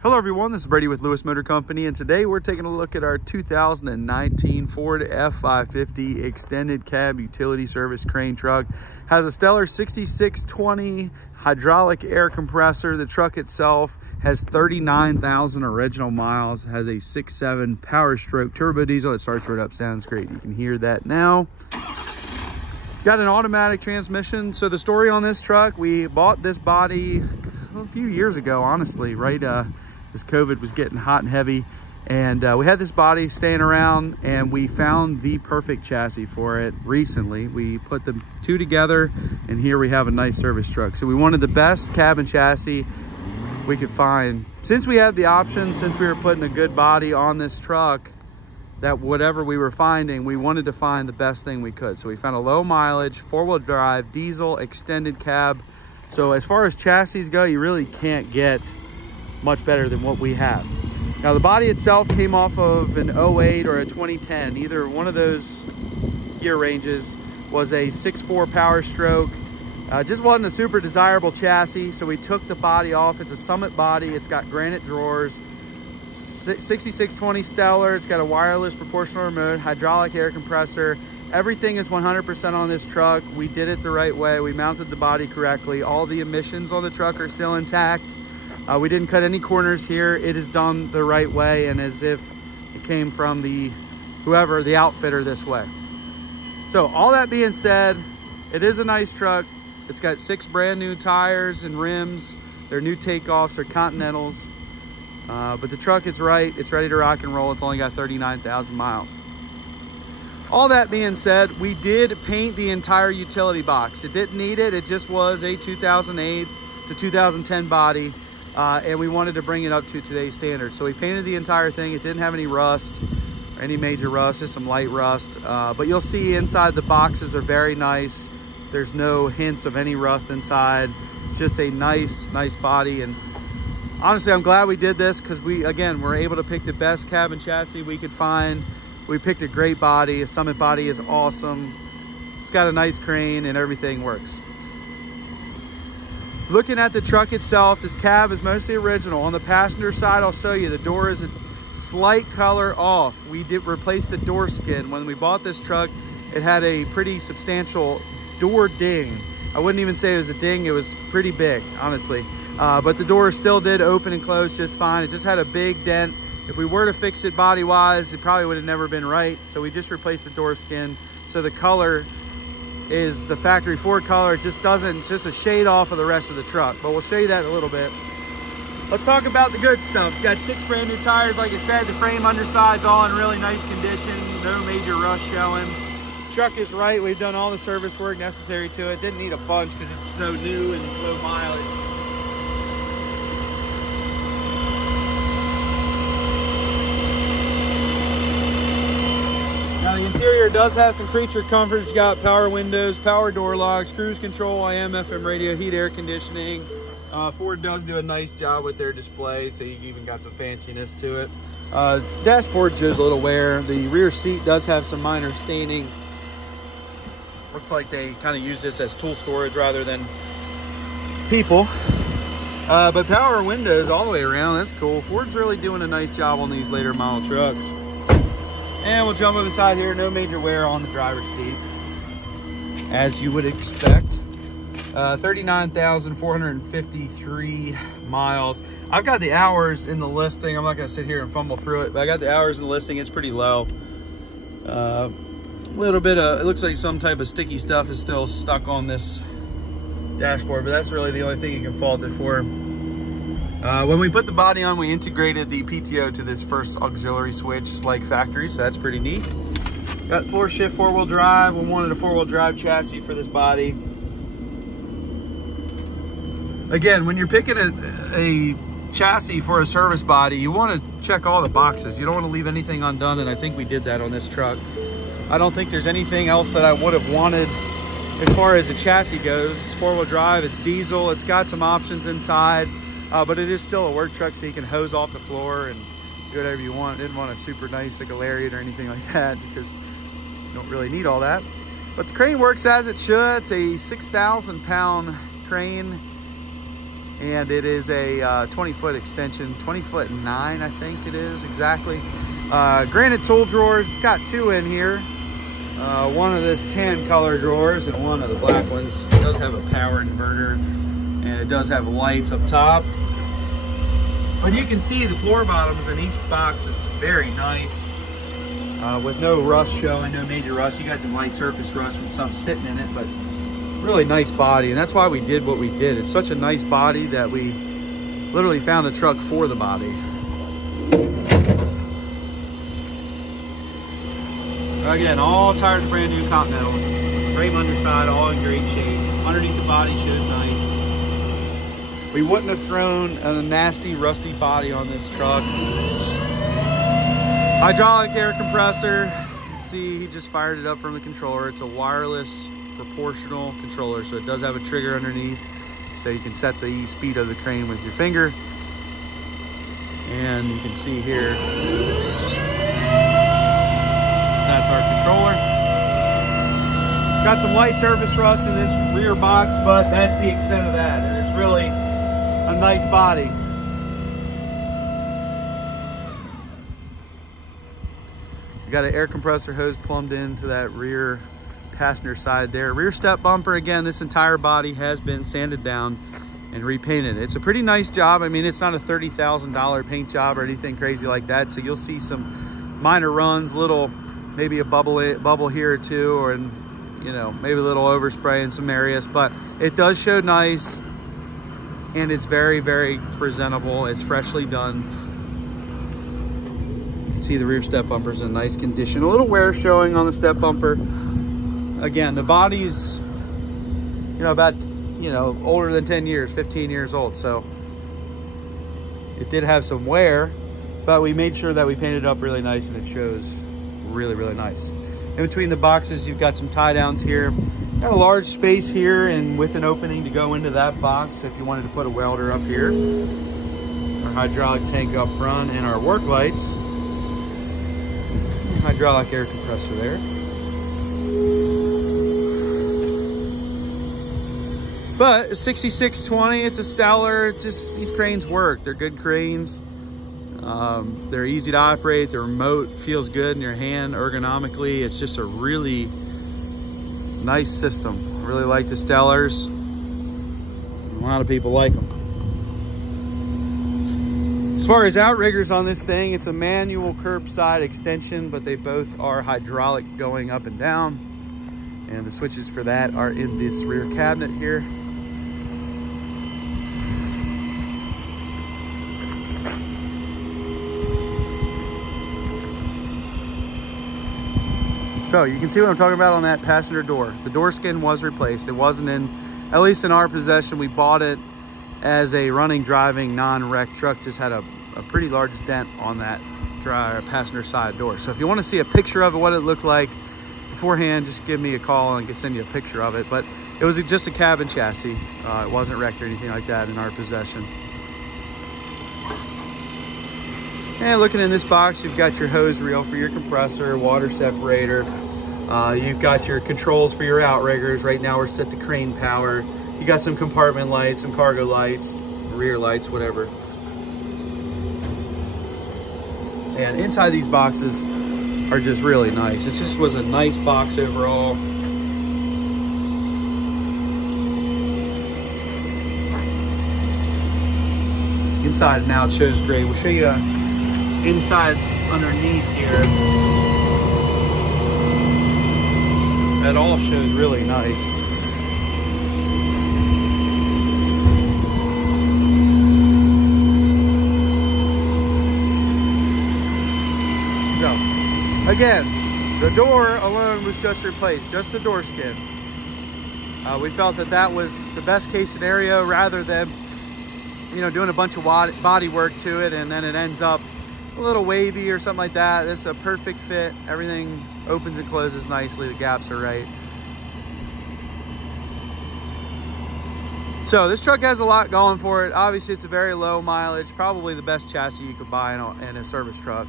Hello everyone, this is Brady with Lewis Motor Company, and today we're taking a look at our 2019 Ford F-550 extended cab utility service crane truck. Has a stellar 6620 hydraulic air compressor. The truck itself has 39,000 original miles, has a 6.7 Power Stroke turbo diesel. It starts right up, sounds great. You can hear that now. It's got an automatic transmission. So the story on this truck, we bought this body a few years ago, honestly, right? As COVID was getting hot and heavy, and we had this body staying around, and we found the perfect chassis for it recently. We put the two together, and here we have a nice service truck. So we wanted the best cab and chassis we could find. Since we had the option, since we were putting a good body on this truck, that whatever we were finding, we wanted to find the best thing we could. So we found a low mileage, 4-wheel drive, diesel, extended cab. So as far as chassis go, you really can't get much better than what we have. Now the body itself came off of an 08 or a 2010. Either one of those gear ranges was a 6.4 Power Stroke. Just wasn't a super desirable chassis, so we took the body off. It's a Summit body. It's got granite drawers, 6620 Stellar. It's got a wireless proportional remote, hydraulic air compressor. Everything is 100% on this truck. We did it the right way. We mounted the body correctly. All the emissions on the truck are still intact. We didn't cut any corners here. It is done the right way and as if it came from the outfitter this way. So all that being said, it is a nice truck. It's got 6 brand new tires and rims. They're new takeoffs, they're Continentals. But the truck is right. It's ready to rock and roll. It's only got 39,000 miles. All that being said, we did paint the entire utility box. It didn't need it. It just was a 2008 to 2010 body. And we wanted to bring it up to today's standards. So we painted the entire thing. It didn't have any rust or any major rust, just some light rust. But you'll see inside the boxes are very nice. There's no hints of any rust inside. It's just a nice body. And honestly, I'm glad we did this because we're able to pick the best cab and chassis we could find. We picked a great body. A Summit body is awesome. It's got a nice crane and everything works. Looking at the truck itself, this cab is mostly original. On the passenger side, I'll show you, the door is a slight color off. We did replace the door skin. When we bought this truck, it had a pretty substantial door ding. I wouldn't even say it was a ding, it was pretty big, honestly. But the door still did open and close just fine. It just had a big dent. If we were to fix it body-wise, it probably would have never been right. So we just replaced the door skin. So the color is the factory Ford color. It just doesn't, it's just a shade off of the rest of the truck, but we'll show you that in a little bit. Let's talk about the good stuff. It's got 6 brand new tires. Like I said, the frame underside's all in really nice condition. No major rust showing. Truck is right. We've done all the service work necessary to it. Didn't need a bunch because it's so new and low mileage. Now the interior does have some creature comforts. It's got power windows, power door locks, cruise control, AM, FM radio, heat, air conditioning. Ford does do a nice job with their display, so you even got some fanciness to it. Dashboard shows a little wear. The rear seat does have some minor staining. Looks like they kind of use this as tool storage rather than people. But power windows all the way around, that's cool. Ford's really doing a nice job on these later model trucks. And we'll jump up inside here. No major wear on the driver's seat, as you would expect. 39,453 miles. I've got the hours in the listing. I'm not going to sit here and fumble through it, but I got the hours in the listing. It's pretty low. A little bit of, it looks like some type of sticky stuff is still stuck on this dashboard, but that's really the only thing you can fault it for. When we put the body on, we integrated the PTO to this first auxiliary switch like factory, so that's pretty neat. Got floor shift 4-wheel drive. We wanted a 4-wheel drive chassis for this body. Again, when you're picking a chassis for a service body, you want to check all the boxes. You don't want to leave anything undone, and I think we did that on this truck. I don't think there's anything else that I would have wanted as far as the chassis goes. It's 4-wheel drive, it's diesel, it's got some options inside. But it is still a work truck, so you can hose off the floor and do whatever you want. Didn't want a super nice like a lariat or anything like that because you don't really need all that. But the crane works as it should. It's a 6,000 pound crane. and it is a 20-foot extension, 20'9", I think it is exactly. Granite tool drawers. It's got two in here. One of this tan color drawers and one of the black ones. It does have a power inverter, and it does have lights up top. But you can see the floor bottoms in each box is very nice, with no rust showing, no major rust. You got some light surface rust from something sitting in it, but really nice body, and that's why we did what we did. It's such a nice body that we literally found a truck for the body. Again, all tires are brand new Continentals. Frame underside, all in great shape. Underneath the body shows nice. We wouldn't have thrown a nasty, rusty body on this truck. Hydraulic air compressor. You can see he just fired it up from the controller. It's a wireless proportional controller, so it does have a trigger underneath, so you can set the speed of the crane with your finger. And you can see here, that's our controller. Got some light surface rust in this rear box, but that's the extent of that. And it's really a nice body. We got an air compressor hose plumbed into that rear passenger side there. Rear step bumper, again, this entire body has been sanded down and repainted. It's a pretty nice job. I mean, it's not a $30,000 paint job or anything crazy like that, so you'll see some minor runs, little, maybe a bubble here or two, or you know, maybe a little overspray in some areas, but it does show nice, and it's very, very presentable. It's freshly done. You can see the rear step bumper's in nice condition. A little wear showing on the step bumper. Again, the body's, you know, about, you know, older than 10 years, 15 years old, so it did have some wear, but we made sure that we painted it up really nice, and it shows really, really nice. In between the boxes, you've got some tie downs here. Got a large space here, and with an opening to go into that box if you wanted to put a welder up here. Our hydraulic tank up front, and our work lights. Hydraulic air compressor there. But 6620, it's a stellar. Just, these cranes work. They're good cranes. They're easy to operate. The remote feels good in your hand ergonomically. It's just a really nice system. I really like the Stellars. A lot of people like them. As far as outriggers on this thing, it's a manual curbside extension, but they both are hydraulic going up and down. And the switches for that are in this rear cabinet here. So you can see what I'm talking about on that passenger door. The door skin was replaced. It wasn't in, at least in our possession. We bought it as a running, driving, non-wreck truck. Just had a pretty large dent on that passenger side door. So if you want to see a picture of it, what it looked like beforehand, just give me a call and I can send you a picture of it. But it was just a cabin chassis. It wasn't wrecked or anything like that in our possession. And looking in this box, you've got your hose reel for your compressor, water separator. You've got your controls for your outriggers. Right now we're set to crane power. You got some compartment lights, some cargo lights, rear lights, whatever. And inside these boxes are just really nice. It just was a nice box overall. Inside and out shows great. We'll show you inside underneath here. That all shows really nice. So, again, the door alone was just replaced, just the door skin. We felt that that was the best case scenario, rather than, you know, doing a bunch of body work to it and then it ends up a little wavy or something like that. This is a perfect fit. Everything opens and closes nicely. The gaps are right. So this truck has a lot going for it. Obviously, it's a very low mileage, probably the best chassis you could buy in a service truck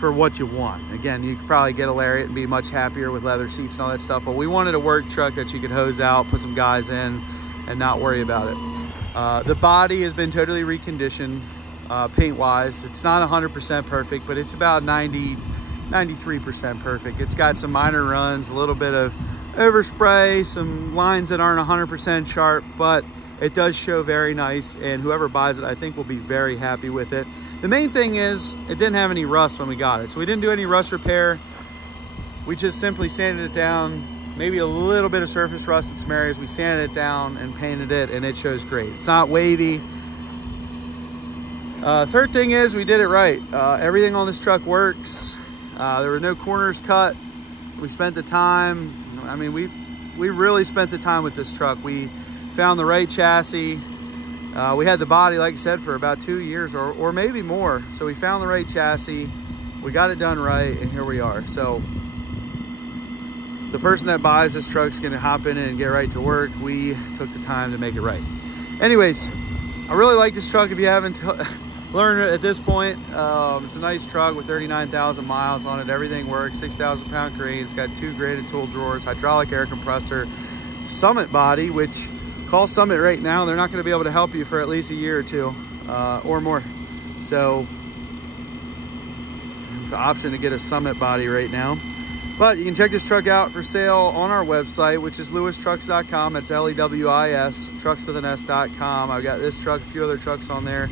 for what you want. Again, you could probably get a Lariat and be much happier with leather seats and all that stuff, but we wanted a work truck that you could hose out, put some guys in, and not worry about it. The body has been totally reconditioned paint wise. It's not 100% perfect, but it's about 93% perfect. It's got some minor runs, a little bit of overspray, some lines that aren't 100% sharp, but it does show very nice, and whoever buys it I think will be very happy with it. The main thing is it didn't have any rust when we got it, so we didn't do any rust repair. We just simply sanded it down, maybe a little bit of surface rust in some areas. We sanded it down and painted it, and it shows great. It's not wavy. Third thing is we did it right. Everything on this truck works. There were no corners cut. We spent the time. I mean, we really spent the time with this truck. We found the right chassis. We had the body, like I said, for about 2 years or maybe more. So we found the right chassis. We got it done right, and here we are. So the person that buys this truck is going to hop in it and get right to work. We took the time to make it right. Anyways, I really like this truck. If you haven't learned it at this point, it's a nice truck with 39,000 miles on it. Everything works. 6,000 pound crane. It's got 2 graded tool drawers, hydraulic air compressor, Summit body, which call Summit right now. They're not going to be able to help you for at least a year or two or more. So it's an option to get a Summit body right now. But you can check this truck out for sale on our website, which is lewistrucks.com. That's L-E-W-I-S, trucks with an S.com. I've got this truck, a few other trucks on there.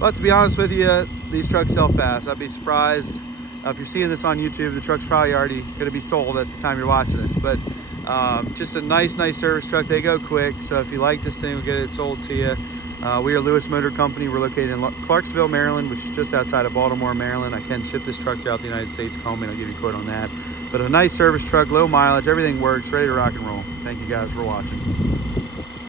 But to be honest with you, these trucks sell fast. I'd be surprised if you're seeing this on YouTube, the truck's probably already going to be sold at the time you're watching this. But just a nice service truck. They go quick. So if you like this thing, we'll get it sold to you. We are Lewis Motor Company. We're located in Clarksville, Maryland, which is just outside of Baltimore, Maryland. I can ship this truck throughout the United States. Call me and I'll give you a quote on that. But a nice service truck, low mileage, everything works, ready to rock and roll. Thank you guys for watching.